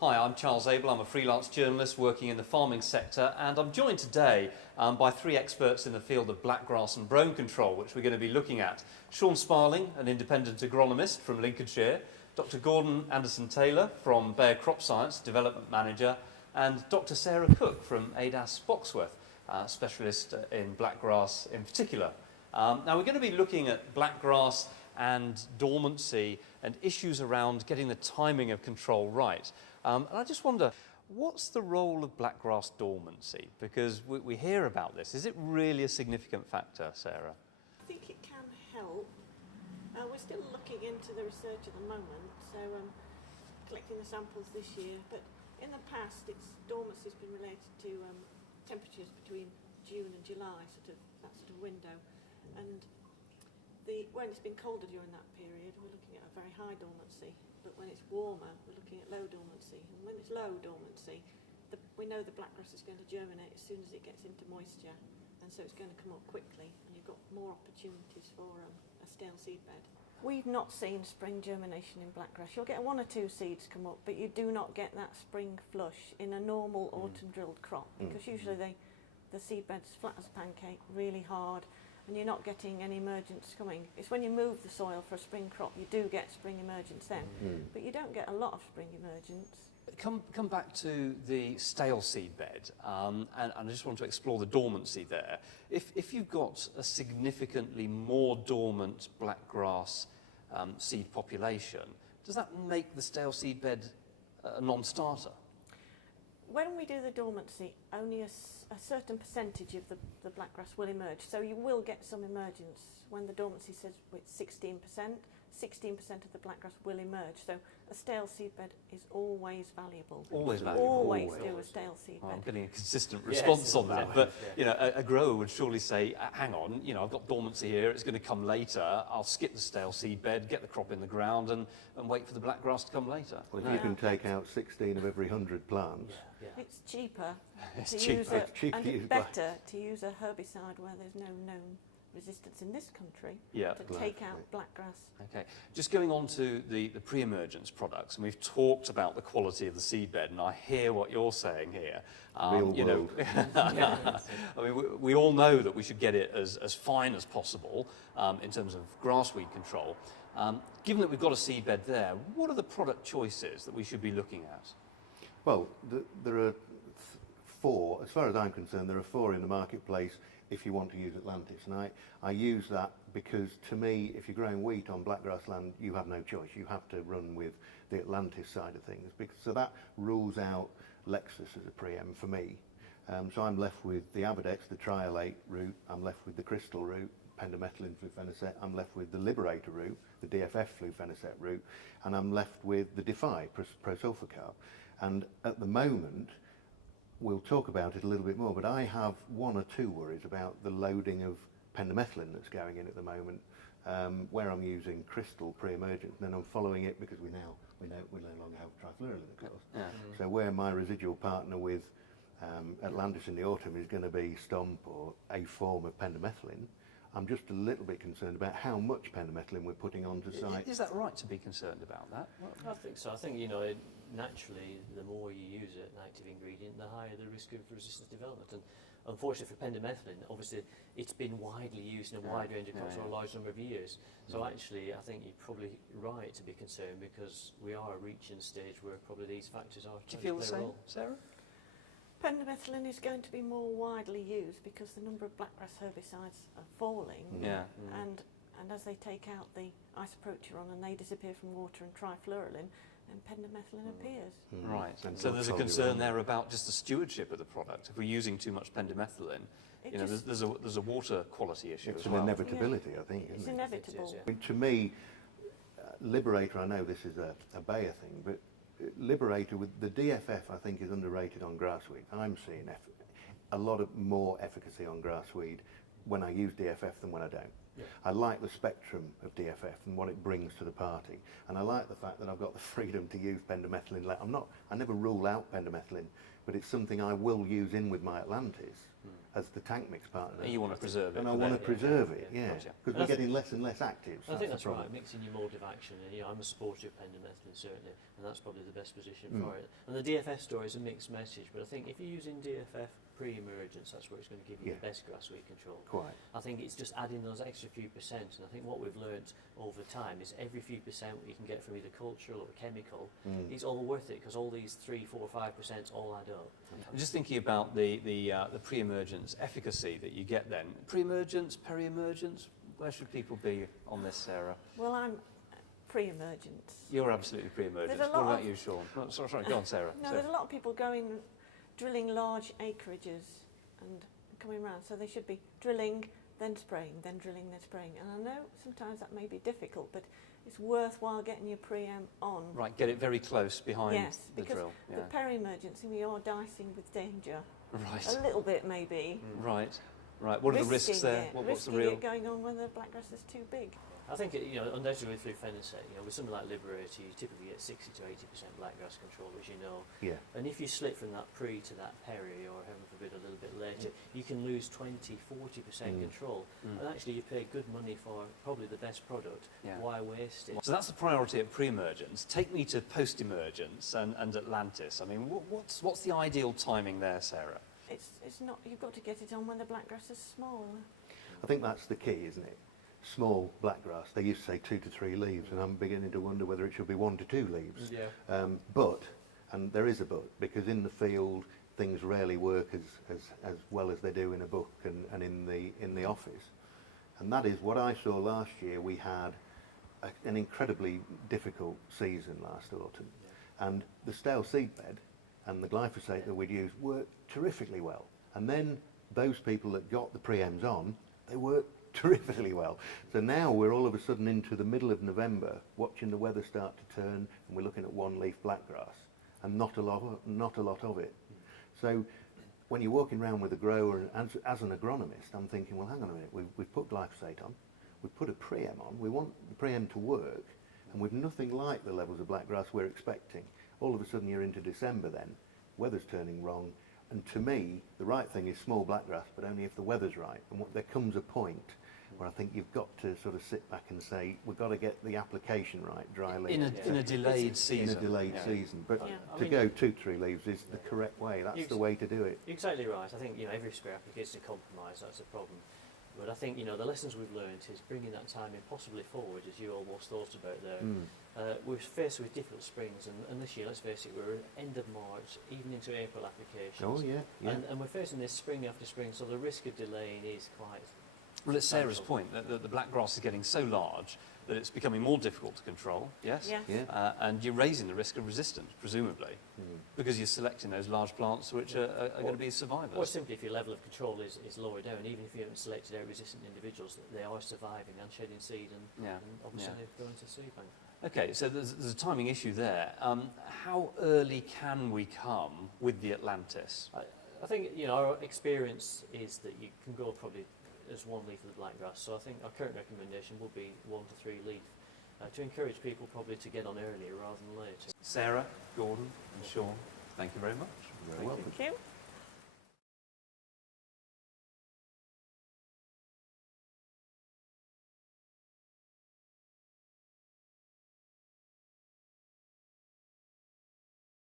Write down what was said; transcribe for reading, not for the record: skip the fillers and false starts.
Hi, I'm Charles Abel. I'm a freelance journalist working in the farming sector, and I'm joined today by three experts in the field of blackgrass and brome control, which we're going to be looking at. Sean Sparling, an independent agronomist from Lincolnshire, Dr. Gordon Anderson-Taylor from Bayer Crop Science, Development Manager, and Dr. Sarah Cook from ADAS Boxworth, specialist in blackgrass in particular. Now we're going to be looking at blackgrass and dormancy and issues around getting the timing of control right. And I just wonder, what's the role of blackgrass dormancy? Because we hear about this. Is it really a significant factor, Sarah? I think it can help. We're still looking into the research at the moment, so collecting the samples this year. But in the past, dormancy has been related to temperatures between June and July, that sort of window. And when it's been colder during that period, we're looking at a very high dormancy. But when it's warmer, we're looking at low dormancy. And when it's low dormancy, we know the blackgrass is going to germinate as soon as it gets into moisture. And so it's going to come up quickly, and you've got more opportunities for a stale seedbed. We've not seen spring germination in blackgrass. You'll get one or two seeds come up, but you do not get that spring flush in a normal autumn drilled crop, because usually the seedbed's flat as a pancake, really hard, and you're not getting any emergence coming. It's when you move the soil for a spring crop, you do get spring emergence then, but you don't get a lot of spring emergence. Come back to the stale seedbed, and I just want to explore the dormancy there. If you've got a significantly more dormant blackgrass seed population, does that make the stale seedbed a non-starter? When we do the dormancy, only a certain percentage of the blackgrass will emerge. So you will get some emergence. When the dormancy says it's 16%, 16% of the blackgrass will emerge. So a stale seedbed is always valuable. Always valuable. Always do a stale seedbed. Well, I'm getting a consistent response on that. But you know, a grower would surely say, hang on, you know, I've got dormancy here, it's going to come later. I'll skip the stale seedbed, get the crop in the ground and wait for the blackgrass to come later. Well, if you can take out 16 of every 100 plants. It's cheaper It's to cheaper. use and it's better to use a herbicide where there's no known resistance in this country to take out blackgrass. Okay, just going on to the pre-emergence products, and we've talked about the quality of the seedbed, and I hear what you're saying here. You know, I mean, we all know that we should get it as fine as possible in terms of grassweed control. Given that we've got a seedbed there, what are the product choices that we should be looking at? Well, there are four, as far as I'm concerned, there are four in the marketplace if you want to use Atlantis. And I use that because, to me, if you're growing wheat on blackgrass land, you have no choice. You have to run with the Atlantis side of things. So that rules out Lexus as a pre-em for me. So I'm left with the Avidex, the Triolate route. I'm left with the Crystal route, pendimethalin flufenicet. I'm left with the Liberator route, the DFF flufenicet route. And I'm left with the Defy prosulfocarb. And at the moment, we'll talk about it a little bit more, but I have one or two worries about the loading of pendimethalin that's going in at the moment, where I'm using Crystal pre-emergent, and then I'm following it because we no longer have trifluralin, of course. So where my residual partner with Atlantis in the autumn is going to be Stomp or a form of pendimethalin, I'm just a little bit concerned about how much pendimethalin we're putting onto site. Is that right to be concerned about that? I think so. I think, you know, naturally, the more you use an active ingredient, the higher the risk of resistance development. And unfortunately for pendimethalin, obviously, it's been widely used in a wide range of crops for a large number of years. So actually, I think you're probably right to be concerned, because we are reaching a stage where probably these factors are. Do you feel the same, Sarah? Pendimethalin is going to be more widely used because the number of blackgrass herbicides are falling, and as they take out the isoproteron and they disappear from water and trifluralin, then pendimethalin appears. Right, and so there's a concern there about just the stewardship of the product. If we're using too much pendimethalin, you know, there's a water quality issue as well. It's an inevitability, I think, isn't it? It's inevitable. I mean, to me, Liberator, I know this is a Bayer thing, but Liberator with the DFF, I think, is underrated on grassweed. I'm seeing a lot of more efficacy on grassweed when I use DFF than when I don't. I like the spectrum of DFF and what it brings to the party, and I like the fact that I've got the freedom to use pendimethalin. I never rule out pendimethalin, but it's something I will use in with my Atlantis as the tank mix partner. You want to preserve it. And I for want to them. preserve it, yeah. yeah, Gotcha. because we're getting less and less actives. I think that's the problem. right, mixing your mode of action, and I'm a supporter of pendimethalin certainly, and that's probably the best position for it. And the DFF story is a mixed message, but I think if you're using DFF pre-emergence, that's where it's going to give you the best grass weed control. Quite. I think it's just adding those extra few percent, and I think what we've learnt over time is every few percent you can get from either cultural or chemical is all worth it, because all these 3, 4, 5% all add up. I'm just thinking about the pre-emergence efficacy that you get then. Pre-emergence, peri-emergence, where should people be on this, Sarah? Well, I'm pre-emergence. You're absolutely pre-emergence. There's a What lot about of- you, Sean? Oh, sorry, go on, Sarah. No, there's a lot of people drilling large acreages and coming around, so they should be drilling, then spraying, then drilling, then spraying. And I know sometimes that may be difficult, but it's worthwhile getting your pre-em on. Right, get it very close behind Yes, the because drill. the peri-emergency, we are dicing with danger. Right, A little bit, maybe. right. What are the risks Risking there? it, What's the risking real? it going on when the blackgrass is too big. I think, undoubtedly through Fenicet, with something like Liberator, you typically get 60 to 80% blackgrass control, as you know. Yeah. And if you slip from that pre to that peri, or heaven forbid a little bit later, you can lose 20, 40% control. And actually you pay good money for probably the best product. Yeah. Why waste it? So that's the priority at pre-emergence. Take me to post-emergence and Atlantis. I mean, what's the ideal timing there, Sarah? It's not. You've got to get it on when the blackgrass is small. I think that's the key, isn't it? Small blackgrass. They used to say 2 to 3 leaves, and I'm beginning to wonder whether it should be 1 to 2 leaves. Yeah. But, and there is a but, because in the field things rarely work as well as they do in a book and in the office. And that is what I saw last year. We had an incredibly difficult season last autumn, and the stale seed bed and the glyphosate that we'd used worked terrifically well. And then those people that got the pre-ems on, they worked terrifically well. So now we're all of a sudden into the middle of November, watching the weather start to turn, and we're looking at 1-leaf blackgrass, and not a lot of it. So when you're walking around with a grower, and as an agronomist, I'm thinking, well, hang on a minute, we've put glyphosate on, we've put a pre-em on, we want the pre-em to work, and with nothing like the levels of blackgrass we're expecting. All of a sudden you're into December then, weather's turning wrong, and to me, the right thing is small blackgrass, but only if the weather's right. And there comes a point where I think you've got to sort of sit back and say, we've got to get the application right, dry leaves. In a delayed season. In a delayed season. But Yeah. to go 2 to 3 leaves is the correct way. That's the way to do it. You're exactly right. I think every spray application is a compromise. That's the problem. But I think the lessons we've learned is bringing that timing possibly forward, as you almost thought about there. We're faced with difficult springs, and this year, let's face it, we're end of March, even into April applications. Oh yeah. And we're facing this spring after spring, so the risk of delaying is quite. Well, it's Sarah's point that the blackgrass is getting so large that it's becoming more difficult to control, yes? Yes. Yeah. And you're raising the risk of resistance, presumably, because you're selecting those large plants which are going to be survivors. Or simply if your level of control is lower down, even if you haven't selected out resistant individuals, they are surviving and shedding seed and obviously going to seed bank. Okay, so there's a timing issue there. How early can we come with the Atlantis? I think our experience is that you can go probably as 1 leaf of the blackgrass. So I think our current recommendation would be 1 to 3 leaf to encourage people probably to get on earlier rather than later. Sarah, Gordon and Sean, thank you very much. Very well. Thank you.